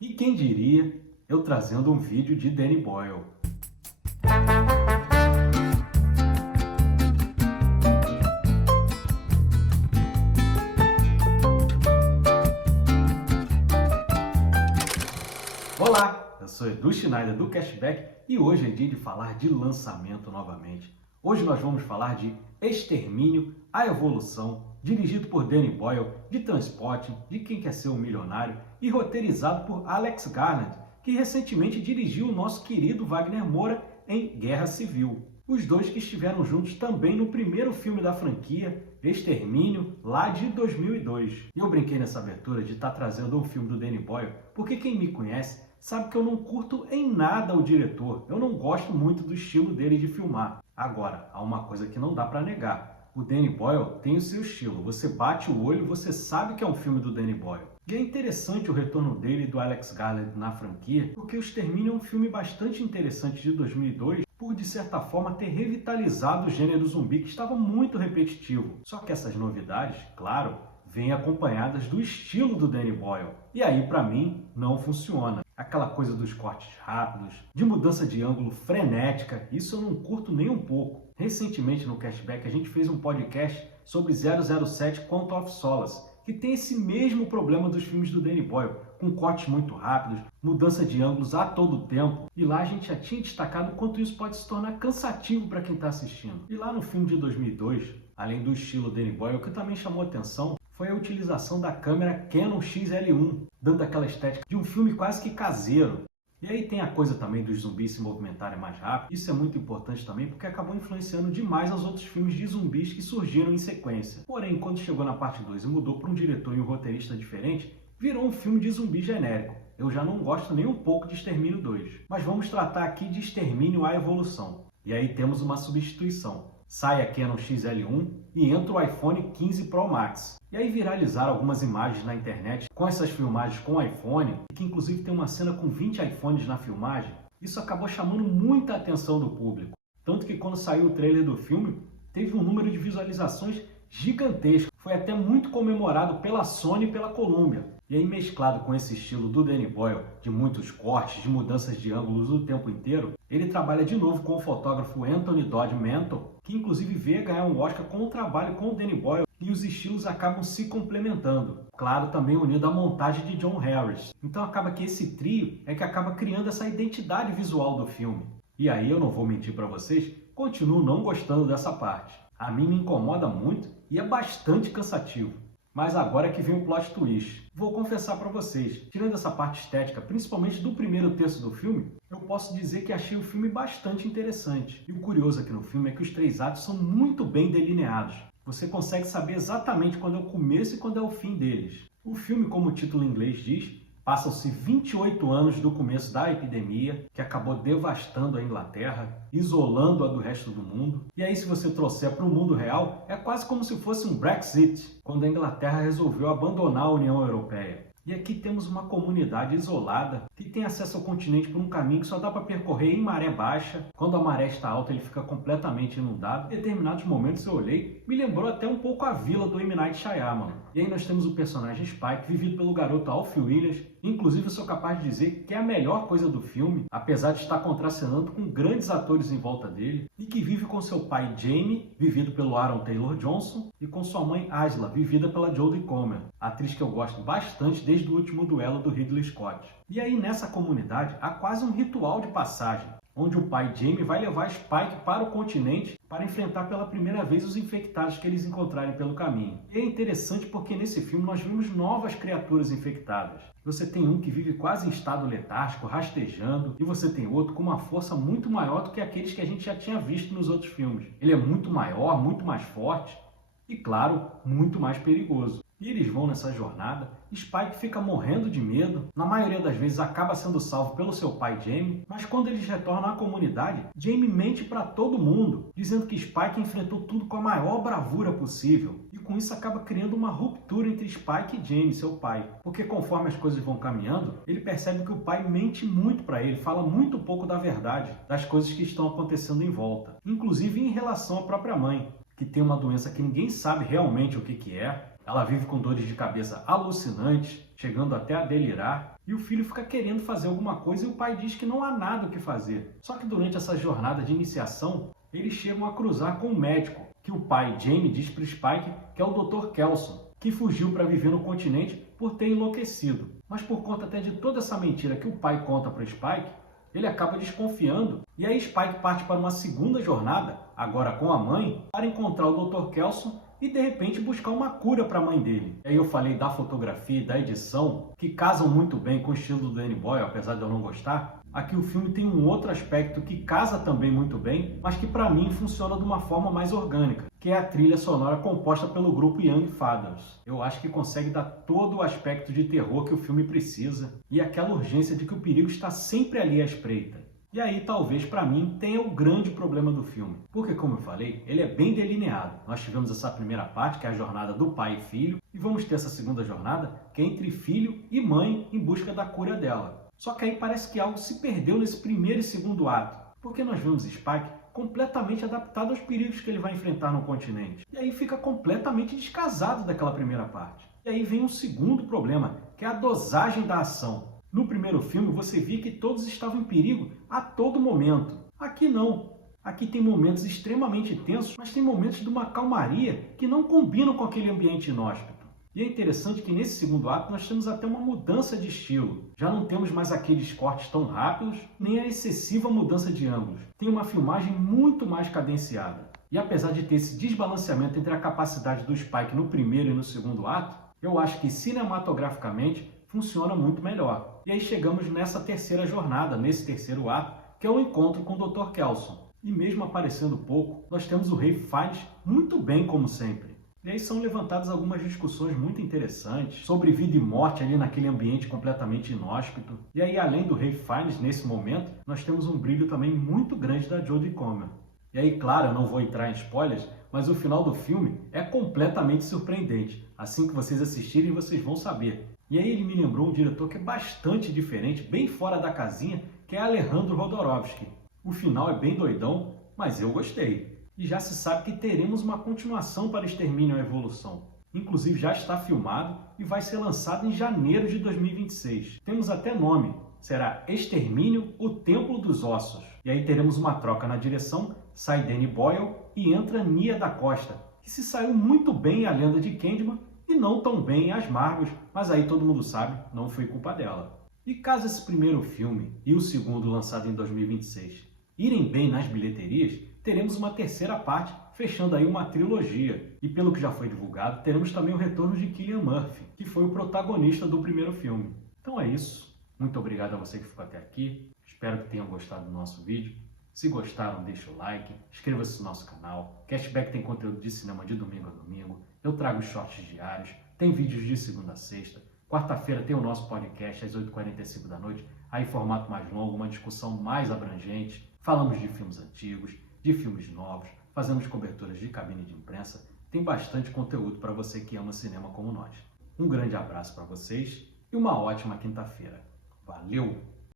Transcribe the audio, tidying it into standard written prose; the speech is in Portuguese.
E quem diria, eu trazendo um vídeo de Danny Boyle. Olá, eu sou Edu Schneider do Cashback e hoje é dia de falar de lançamento novamente. Hoje nós vamos falar de Extermínio, a Evolução, dirigido por Danny Boyle, de Trainspotting, de Quem Quer Ser um Milionário e roteirizado por Alex Garland, que recentemente dirigiu o nosso querido Wagner Moura em Guerra Civil. Os dois que estiveram juntos também no primeiro filme da franquia, Extermínio, lá de 2002. E eu brinquei nessa abertura de estar trazendo um filme do Danny Boyle, porque quem me conhece sabe que eu não curto em nada o diretor. Eu não gosto muito do estilo dele de filmar. Agora, há uma coisa que não dá para negar. O Danny Boyle tem o seu estilo. Você bate o olho e você sabe que é um filme do Danny Boyle. E é interessante o retorno dele e do Alex Garland na franquia, porque O Extermínio é um filme bastante interessante de 2002, por de certa forma ter revitalizado o gênero zumbi que estava muito repetitivo. Só que essas novidades, claro, vêm acompanhadas do estilo do Danny Boyle. E aí, para mim, não funciona. Aquela coisa dos cortes rápidos, de mudança de ângulo frenética, isso eu não curto nem um pouco. Recentemente no Cashback a gente fez um podcast sobre 007 Quantum of Solace, que tem esse mesmo problema dos filmes do Danny Boyle, com cortes muito rápidos, mudança de ângulos a todo tempo. E lá a gente já tinha destacado o quanto isso pode se tornar cansativo para quem está assistindo. E lá no filme de 2002, além do estilo Danny Boyle, o que também chamou atenção foi a utilização da câmera Canon XL1, dando aquela estética de um filme quase que caseiro. E aí tem a coisa também dos zumbis se movimentarem mais rápido. Isso é muito importante também porque acabou influenciando demais os outros filmes de zumbis que surgiram em sequência. Porém, quando chegou na parte 2 e mudou para um diretor e um roteirista diferente, virou um filme de zumbi genérico. Eu já não gosto nem um pouco de Extermínio 2. Mas vamos tratar aqui de Extermínio, a Evolução. E aí temos uma substituição. Sai a Canon XL1 e entra o iPhone 15 Pro Max. E aí viralizaram algumas imagens na internet com essas filmagens com iPhone, que inclusive tem uma cena com 20 iPhones na filmagem. Isso acabou chamando muita atenção do público. Tanto que quando saiu o trailer do filme, teve um número de visualizações gigantesco. Foi até muito comemorado pela Sony e pela Columbia. E aí mesclado com esse estilo do Danny Boyle, de muitos cortes, de mudanças de ângulos o tempo inteiro, ele trabalha de novo com o fotógrafo Anthony Dodd Mantle, que inclusive veio ganhar um Oscar com o trabalho com o Danny Boyle, e os estilos acabam se complementando. Claro, também unido à montagem de John Harris. Então acaba que esse trio é que acaba criando essa identidade visual do filme. E aí eu não vou mentir para vocês, continuo não gostando dessa parte. A mim me incomoda muito e é bastante cansativo. Mas agora é que vem o plot twist. Vou confessar para vocês, tirando essa parte estética, principalmente do primeiro terço do filme, eu posso dizer que achei o filme bastante interessante. E o curioso aqui no filme é que os 3 atos são muito bem delineados. Você consegue saber exatamente quando é o começo e quando é o fim deles. O filme, como o título em inglês diz, passam-se 28 anos do começo da epidemia, que acabou devastando a Inglaterra, isolando-a do resto do mundo. E aí, se você trouxer para o mundo real, é quase como se fosse um Brexit, quando a Inglaterra resolveu abandonar a União Europeia. E aqui temos uma comunidade isolada que tem acesso ao continente por um caminho que só dá para percorrer em maré baixa. Quando a maré está alta, ele fica completamente inundado. Em determinados momentos eu olhei, me lembrou até um pouco a vila do M. Night Shyamalan. E aí nós temos o personagem Spike, vivido pelo garoto Alf Williams. Inclusive eu sou capaz de dizer que é a melhor coisa do filme, apesar de estar contracenando com grandes atores em volta dele, e que vive com seu pai Jamie, vivido pelo Aaron Taylor Johnson, e com sua mãe Asla, vivida pela Jodie Comer, atriz que eu gosto bastante desde o último duelo do Ridley Scott. E aí nessa comunidade há quase um ritual de passagem, onde o pai Jamie vai levar Spike para o continente para enfrentar pela primeira vez os infectados que eles encontrarem pelo caminho. E é interessante porque nesse filme nós vimos novas criaturas infectadas. Você tem um que vive quase em estado letárgico, rastejando, e você tem outro com uma força muito maior do que aqueles que a gente já tinha visto nos outros filmes. Ele é muito maior, muito mais forte e, claro, muito mais perigoso. E eles vão nessa jornada, Spike fica morrendo de medo, na maioria das vezes acaba sendo salvo pelo seu pai Jamie, mas quando eles retornam à comunidade, Jamie mente para todo mundo, dizendo que Spike enfrentou tudo com a maior bravura possível. E com isso acaba criando uma ruptura entre Spike e Jamie, seu pai. Porque conforme as coisas vão caminhando, ele percebe que o pai mente muito para ele, fala muito pouco da verdade, das coisas que estão acontecendo em volta. Inclusive em relação à própria mãe, que tem uma doença que ninguém sabe realmente o que é. Ela vive com dores de cabeça alucinantes, chegando até a delirar. e o filho fica querendo fazer alguma coisa e o pai diz que não há nada o que fazer. Só que durante essa jornada de iniciação, eles chegam a cruzar com um médico, que o pai, Jamie, diz para o Spike que é o Dr. Kelson, que fugiu para viver no continente por ter enlouquecido. Mas por conta até de toda essa mentira que o pai conta para o Spike, ele acaba desconfiando e aí Spike parte para uma segunda jornada, agora com a mãe, para encontrar o Dr. Kelson e de repente buscar uma cura para a mãe dele. E aí eu falei da fotografia e da edição, que casam muito bem com o estilo do Danny Boyle, apesar de eu não gostar. Aqui o filme tem um outro aspecto que casa também muito bem, mas que para mim funciona de uma forma mais orgânica, que é a trilha sonora composta pelo grupo Young Fathers. Eu acho que consegue dar todo o aspecto de terror que o filme precisa e aquela urgência de que o perigo está sempre ali à espreita. E aí, talvez, para mim, tenha o grande problema do filme. Porque, como eu falei, ele é bem delineado. Nós tivemos essa primeira parte, que é a jornada do pai e filho, e vamos ter essa segunda jornada, que é entre filho e mãe em busca da cura dela. Só que aí parece que algo se perdeu nesse primeiro e segundo ato. Porque nós vemos Spike completamente adaptado aos perigos que ele vai enfrentar no continente. E aí fica completamente descasado daquela primeira parte. E aí vem um segundo problema, que é a dosagem da ação. No primeiro filme, você via que todos estavam em perigo a todo momento. Aqui não. Aqui tem momentos extremamente tensos, mas tem momentos de uma calmaria que não combinam com aquele ambiente inóspito. E é interessante que nesse segundo ato nós temos até uma mudança de estilo. Já não temos mais aqueles cortes tão rápidos, nem a excessiva mudança de ângulos. Tem uma filmagem muito mais cadenciada. E apesar de ter esse desbalanceamento entre a capacidade do Spike no primeiro e no segundo ato, eu acho que cinematograficamente funciona muito melhor. E aí chegamos nessa terceira jornada, nesse terceiro ato, que é o encontro com o Dr. Kelson. E mesmo aparecendo pouco, nós temos o Ralph Fiennes muito bem como sempre. E aí são levantadas algumas discussões muito interessantes sobre vida e morte ali naquele ambiente completamente inóspito. E aí, além do Ralph Fiennes, nesse momento, nós temos um brilho também muito grande da Jodie Comer. E aí, claro, eu não vou entrar em spoilers, mas o final do filme é completamente surpreendente. Assim que vocês assistirem, vocês vão saber. E aí ele me lembrou um diretor que é bastante diferente, bem fora da casinha, que é Alejandro Jodorowsky. O final é bem doidão, mas eu gostei. E já se sabe que teremos uma continuação para Extermínio à Evolução. Inclusive já está filmado e vai ser lançado em janeiro de 2026. Temos até nome, será Extermínio, o Templo dos Ossos. E aí teremos uma troca na direção, sai Danny Boyle e entra Nia da Costa, que se saiu muito bem em A Lenda de Candyman e não tão bem em As Margas, mas aí todo mundo sabe, não foi culpa dela. E caso esse primeiro filme e o segundo lançado em 2026 irem bem nas bilheterias, teremos uma terceira parte, fechando aí uma trilogia. E pelo que já foi divulgado, teremos também o retorno de Cillian Murphy, que foi o protagonista do primeiro filme. Então é isso. Muito obrigado a você que ficou até aqui. Espero que tenham gostado do nosso vídeo. Se gostaram, deixa o like, inscreva-se no nosso canal. Cashback tem conteúdo de cinema de domingo a domingo. Eu trago shorts diários, tem vídeos de segunda a sexta. Quarta-feira tem o nosso podcast às 8h45 da noite, aí formato mais longo, uma discussão mais abrangente. Falamos de filmes antigos, de filmes novos, fazemos coberturas de cabine de imprensa. Tem bastante conteúdo para você que ama cinema como nós. Um grande abraço para vocês e uma ótima quinta-feira. Valeu!